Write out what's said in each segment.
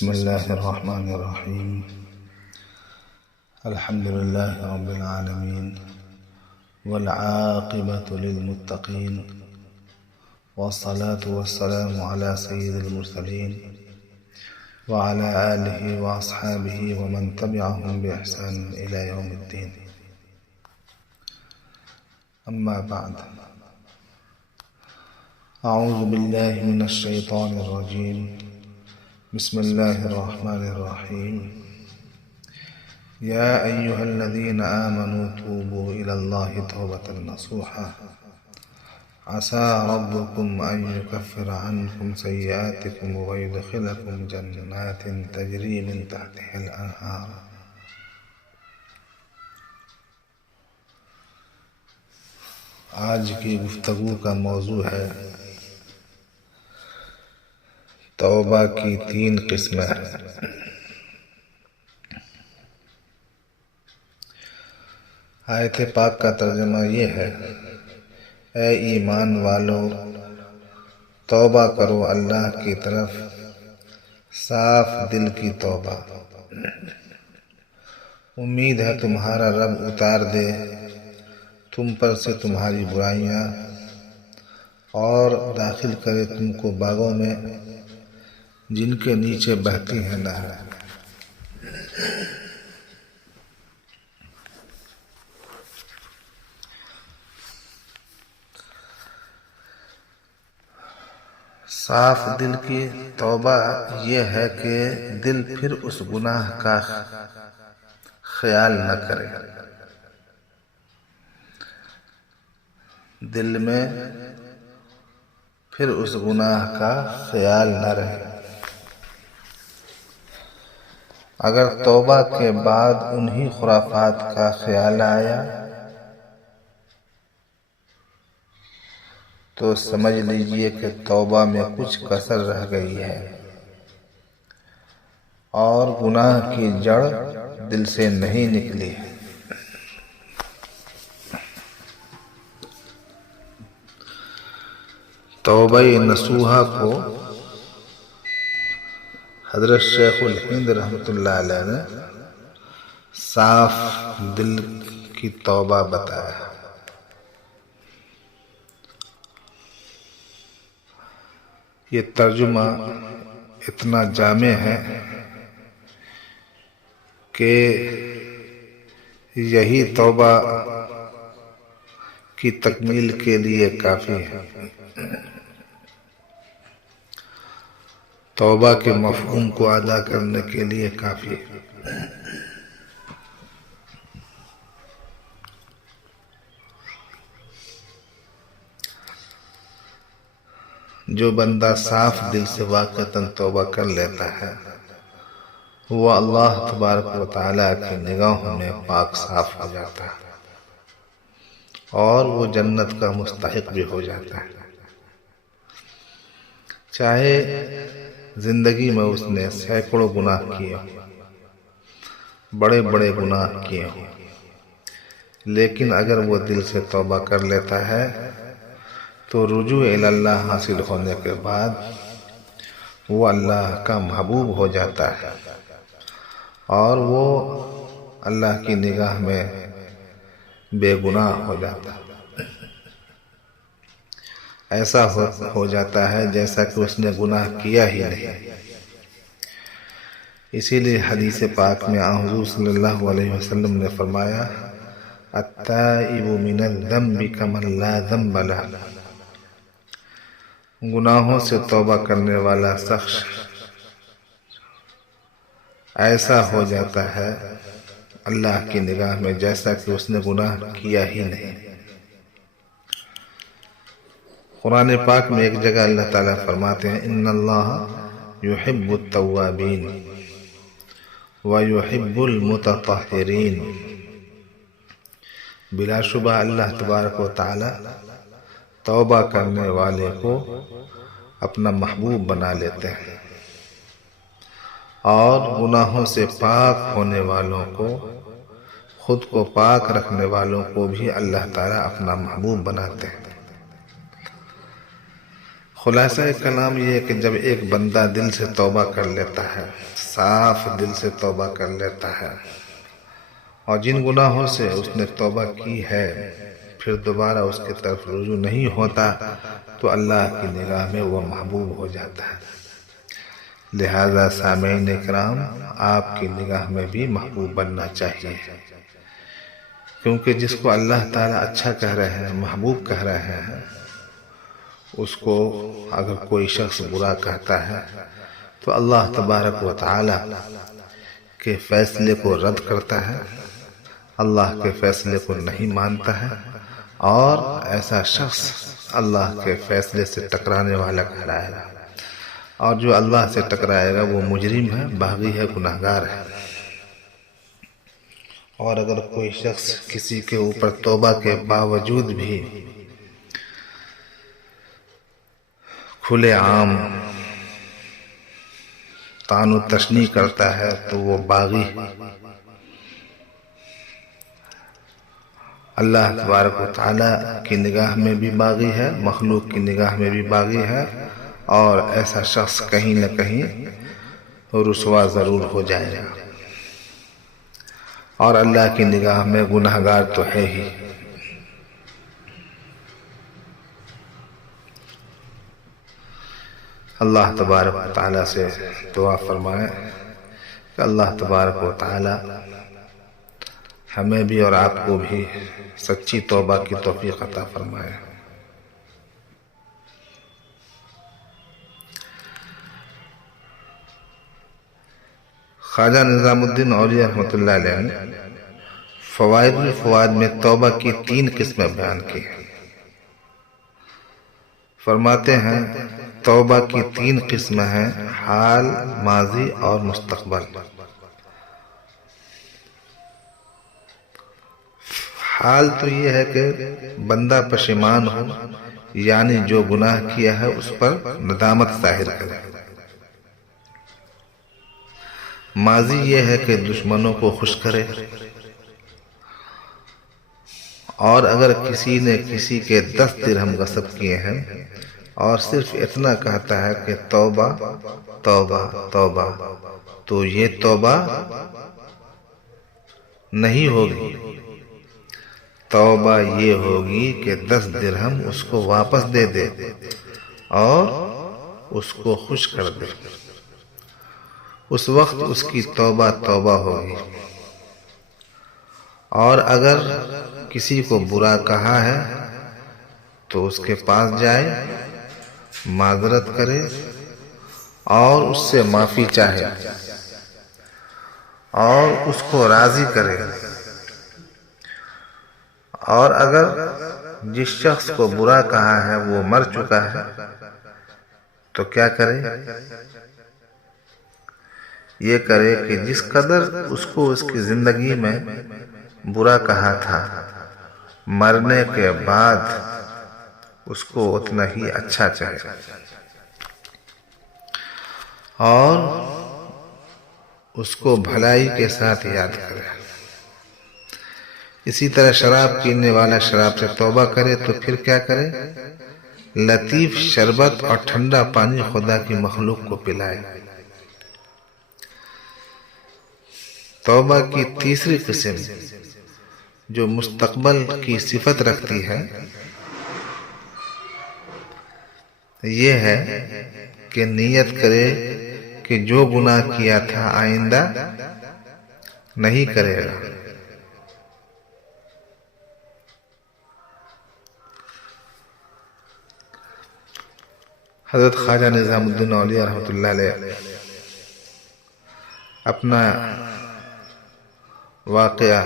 بسم الله الرحمن الرحيم. الحمد لله رب العالمين والعاقبة للمتقين، والصلاة والسلام على سيد المرسلين وعلى آله وأصحابه ومن تبعهم بإحسان إلى يوم الدين. أما بعد، أعوذ بالله من الشيطان الرجيم. بسم الله الرحمن الرحيم. يا أيها الذين آمنوا توبوا إلى الله توبة نصوحا عسى ربكم أن يكفر عنكم سيئاتكم ويدخلكم جنات تجري من تحتها الأنهار. آج کی گفتگو کا موضوع ہے توبہ کی 3 قسمیں. آیت پاک کا ترجمہ یہ ہے: اے ایمان والو، توبہ کرو اللہ کی طرف، صاف دل کی توبہ. امید ہے تمہارا رب اتار دے تم پر سے تمہاری برائیاں اور داخل کرے تم کو باغوں میں جن کے نیچے بہتی ہیں نہریں. صاف دل کی توبہ یہ ہے کہ دل پھر اس گناہ کا خیال نہ کرے، دل میں پھر اس گناہ کا خیال نہ رہے. اگر توبہ کے بعد انہی خرافات کا خیال آیا تو سمجھ لیجئے کہ توبہ میں کچھ کسر رہ گئی ہے اور گناہ کی جڑ دل سے نہیں نکلی. توبہ نصوحہ کو حضرت شیخ الہند رحمۃ اللہ علیہ نے صاف دل کی توبہ بتایا. یہ ترجمہ اتنا جامع ہے کہ یہی توبہ کی تکمیل کے لیے کافی ہے. توبہ کے مفہوم کو ادا کرنے کے لیے کافی ہے. جو بندہ صاف دل سے واقعتاً توبہ کر لیتا ہے وہ اللہ تبارک و تعالیٰ کی نگاہوں میں پاک صاف ہو جاتا ہے اور وہ جنت کا مستحق بھی ہو جاتا ہے، چاہے زندگی میں اس نے سینکڑوں گناہ کیے ہوں، بڑے بڑے گناہ کیے ہوں، لیکن اگر وہ دل سے توبہ کر لیتا ہے تو رجوع اللہ حاصل ہونے کے بعد وہ اللہ کا محبوب ہو جاتا ہے اور وہ اللہ کی نگاہ میں بے گناہ ہو جاتا ہے. ایسا ہو جاتا ہے جیسا کہ اس نے گناہ کیا ہی نہیں. اسی لیے حدیث پاک میں حضور صلی اللہ علیہ وسلم نے فرمایا: التائب من الذنب کمن لا ذنب له. گناہوں سے توبہ کرنے والا شخص ایسا ہو جاتا ہے اللہ کی نگاہ میں جیسا کہ اس نے گناہ کیا ہی نہیں. قرآن پاک میں ایک جگہ اللہ تعالیٰ فرماتے ہیں: ان اللہ یحب التوابین ویحب المتطہرین. بلا شبہ اللہ تبارک و تعالیٰ توبہ کرنے والے کو اپنا محبوب بنا لیتے ہیں اور گناہوں سے پاک ہونے والوں کو، خود کو پاک رکھنے والوں کو بھی اللہ تعالیٰ اپنا محبوب بناتے ہیں. خلاصہ کلام یہ ہے کہ جب ایک بندہ دل سے توبہ کر لیتا ہے، صاف دل سے توبہ کر لیتا ہے، اور جن گناہوں سے اس نے توبہ کی ہے پھر دوبارہ اس کی طرف رجوع نہیں ہوتا، تو اللہ کی نگاہ میں وہ محبوب ہو جاتا ہے۔ لہذا سامعین کرام، آپ کی نگاہ میں بھی محبوب بننا چاہیے، کیونکہ جس کو اللہ تعالیٰ اچھا کہہ رہے ہیں، محبوب کہہ رہے ہیں، اس کو اگر کوئی شخص برا کہتا ہے تو اللہ تبارک و تعالی کے فیصلے کو رد کرتا ہے، اللہ کے فیصلے کو نہیں مانتا ہے، اور ایسا شخص اللہ کے فیصلے سے ٹکرانے والا کہلائے گا، اور جو اللہ سے ٹکرائے گا وہ مجرم ہے، باغی ہے، گناہگار ہے۔ اور اگر کوئی شخص کسی کے اوپر توبہ کے باوجود بھی کھلے عام طعن و تشنیع کرتا ہے تو وہ باغی، اللہ تبارک و تعالیٰ کی نگاہ میں بھی باغی ہے، مخلوق کی نگاہ میں بھی باغی ہے، اور ایسا شخص کہیں نہ کہیں رسوا ضرور ہو جائے گا، اور اللہ کی نگاہ میں گناہگار تو ہے ہی۔ اللہ تبارک و تعالیٰ سے دعا فرمائیں کہ اللہ تبارک و تعالیٰ ہمیں بھی اور آپ کو بھی سچی توبہ کی توفیق عطا فرمائے۔ خواجہ نظام الدین اولیاء رحمۃ اللہ علیہ نے فوائد الفوائد میں توبہ کی 3 قسمیں بیان کی ہیں۔ فرماتے ہیں توبہ کی 3 قسمیں ہیں، حال، ماضی اور مستقبل۔ حال تو یہ ہے کہ بندہ پشیمان ہو، یعنی جو گناہ کیا ہے اس پر ندامت ظاہر کرے۔ ماضی یہ ہے کہ دشمنوں کو خوش کرے، اور اگر کسی نے کسی کے 10 درہم غصب کیے ہیں اور صرف اتنا کہتا ہے کہ توبہ توبہ توبہ، تو یہ توبہ نہیں ہوگی، توبہ یہ ہوگی کہ 10 درہم اس کو واپس دے دے اور اس کو خوش کر دے، اس وقت اس کی توبہ توبہ ہوگی۔ اور اگر کسی کو برا کہا ہے تو اس کے پاس جائے، معذرت کرے اور اس سے معافی چاہے اور اس کو راضی کرے۔ اور اگر جس شخص کو برا کہا ہے وہ مر چکا ہے تو کیا کرے؟ یہ کرے کہ جس قدر اس کو اس کی زندگی میں برا کہا تھا، مرنے کے بعد اس کو اتنا ہی اچھا چاہے، اور اس کو بھلائی کے ساتھ یاد کرے۔ اسی طرح شراب پینے والا شراب سے توبہ کرے تو پھر کیا کرے؟ لطیف شربت اور ٹھنڈا پانی خدا کی مخلوق کو پلائے۔ توبہ کی تیسری قسم جو مستقبل کی صفت رکھتی ہے، یہ ہے کہ نیت کرے کہ جو گناہ کیا تھا آئندہ نہیں کرے گا۔ حضرت خواجہ نظام الدین اولیاء رحمۃ اللہ علیہ اپنا واقعہ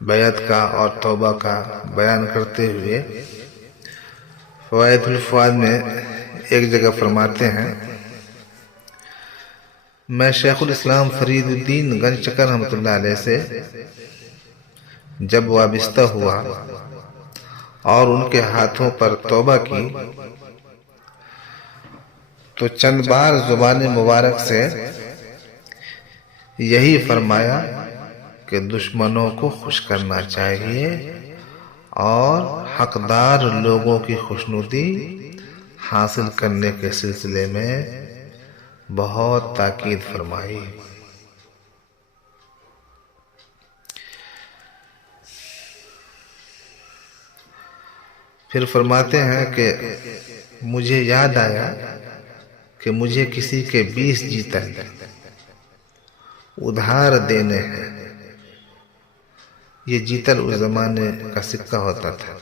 بیعت کا اور توبہ کا بیان کرتے ہوئے فوائد الفوائد میں ایک جگہ فرماتے ہیں، میں شیخ الاسلام فرید الدین گنج چکر رحمۃ اللہ علیہ سے جب وابستہ ہوا اور ان کے ہاتھوں پر توبہ کی تو چند بار زبان مبارک سے یہی فرمایا کہ دشمنوں کو خوش کرنا چاہیے اور حقدار لوگوں کی خوشنودی حاصل کرنے کے سلسلے میں بہت تاکید فرمائی۔ پھر فرماتے ہیں کہ مجھے یاد آیا کہ مجھے کسی کے 20 جیتل ادھار دینے ہیں۔ یہ جیتل اس زمانے کا سکہ ہوتا تھا،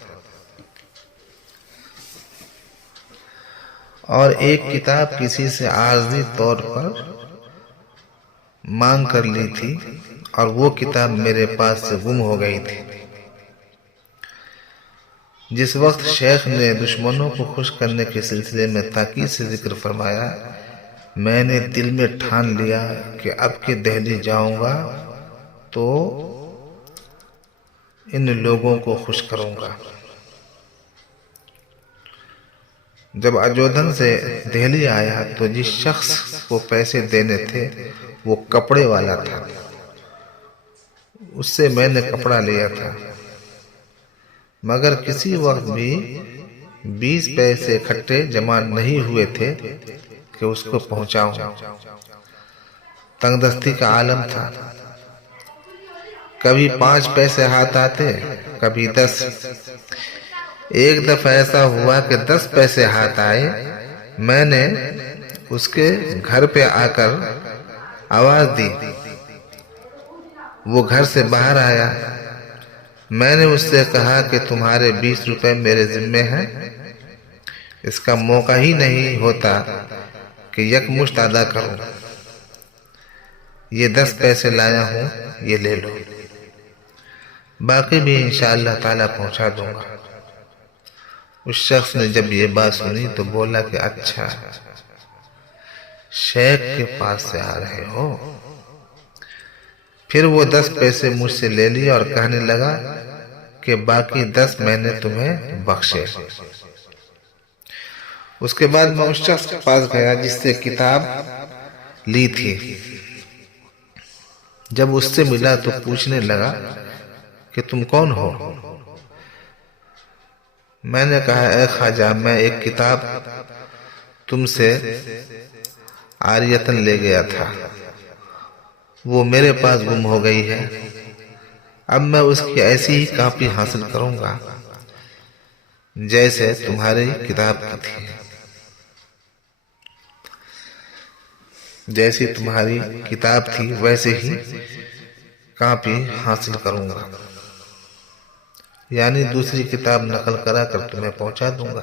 اور ایک کتاب کسی سے عارضی طور پر مانگ کر لی تھی، اور وہ کتاب میرے پاس سے گم ہو گئی تھی۔ جس وقت شیخ نے دشمنوں کو خوش کرنے کے سلسلے میں تاکید سے ذکر فرمایا، میں نے دل میں ٹھان لیا کہ اب کہ دہلی جاؤں گا تو ان لوگوں کو خوش کروں گا۔ جب اجودھن سے دہلی آیا تو جس شخص کو پیسے دینے تھے وہ کپڑے والا تھا، اس سے میں نے کپڑا لیا تھا، مگر کسی وقت بھی 20 پیسے اکٹھے جمع نہیں ہوئے تھے کہ اس کو پہنچاؤں۔ تنگ دستی کا عالم تھا، کبھی 5 پیسے ہاتھ آتے، کبھی 10۔ ایک دفعہ ایسا ہوا کہ 10 پیسے ہاتھ آئے۔ میں نے اس کے گھر پہ آ کر آواز دی، وہ گھر سے باہر آیا۔ میں نے اس سے کہا کہ تمہارے 20 روپے میرے ذمے ہیں، اس کا موقع ہی نہیں ہوتا کہ یک مشت ادا کروں۔ یہ 10 پیسے لایا ہوں، یہ لے لو، باقی بھی انشاءاللہ تعالیٰ پہنچا دوں گا۔ اس شخص نے جب یہ بات سنی تو بولا کہ اچھا، شیخ کے پاس سے آ رہے ہو۔ پھر وہ 10 پیسے مجھ سے لے لیے اور کہنے لگا کہ باقی 10 میں نے تمہیں بخشے۔ اس کے بعد میں اس شخص کے پاس گیا جس سے کتاب لی تھی۔ جب اس سے ملا تو پوچھنے لگا کہ تم کون ہو؟ میں نے کہا اے خواجہ، میں ایک کتاب تم سے عاریتاً لے گیا تھا، وہ میرے پاس گم ہو گئی ہے۔ اب میں اس کی ایسی ہی کاپی حاصل کروں گا جیسے تمہاری کتاب کی تھی، جیسی تمہاری کتاب تھی ویسے ہی کاپی حاصل کروں گا، یعنی دوسری کتاب نقل کرا کر تمہیں پہنچا دوں گا۔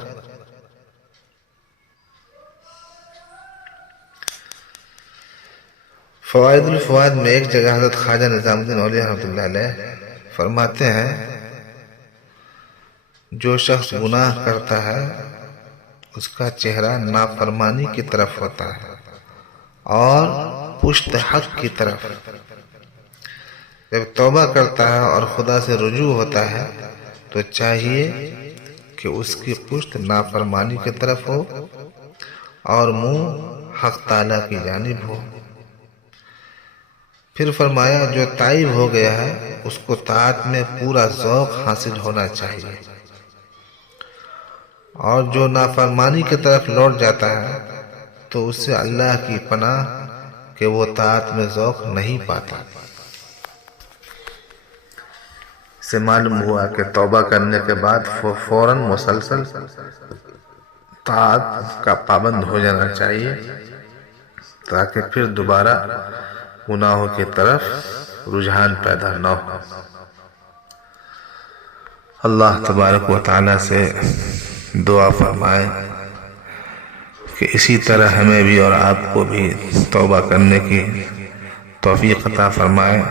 فوائد الفوائد میں ایک جگہ حضرت خواجہ نظام الدین اولیاء رحمۃ اللہ علیہ فرماتے ہیں، جو شخص گناہ کرتا ہے اس کا چہرہ نافرمانی کی طرف ہوتا ہے اور پشت حق کی طرف۔ جب توبہ کرتا ہے اور خدا سے رجوع ہوتا ہے تو چاہیے کہ اس کی پشت نافرمانی کی طرف ہو اور منہ حق تعالیٰ کی جانب ہو۔ پھر فرمایا جو تائب ہو گیا ہے اس کو طاعت میں پورا ذوق حاصل ہونا چاہیے، اور جو نافرمانی کی طرف لوٹ جاتا ہے تو اس سے اللہ کی پناہ کہ وہ طاعت میں ذوق نہیں پاتا۔ اس سے معلوم ہوا کہ توبہ کرنے کے بعد فوراً مسلسل طاعت کا پابند ہو جانا چاہیے تاکہ پھر دوبارہ گناہوں کی طرف رجحان پیدا نہ ہو۔ اللہ تبارک و تعالیٰ سے دعا فرمائے کہ اسی طرح ہمیں بھی اور آپ کو بھی توبہ کرنے کی توفیق عطا فرمائے،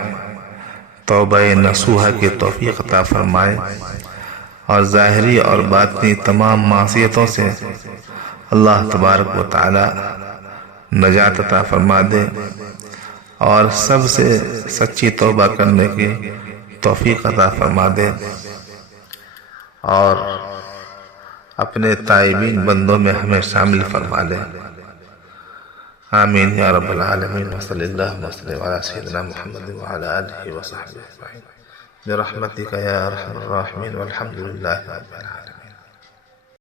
توبہ نصوحہ کی توفیق عطا فرمائے، اور ظاہری اور باطنی تمام معصیتوں سے اللہ تبارک و تعالی نجات عطا فرما دے، اور سب سے سچی توبہ کرنے کی توفیق عطا فرما دے، اور اپنے تائبین بندوں میں ہمیں شامل فرما لے۔ آمین یا رب العالمین، وصلی اللہ وسلم علی سیدنا محمد وعلی آلہ وصحبہ اجمعین۔ برحمتک یا ارحم الراحمین والحمد للہ رب العالمین.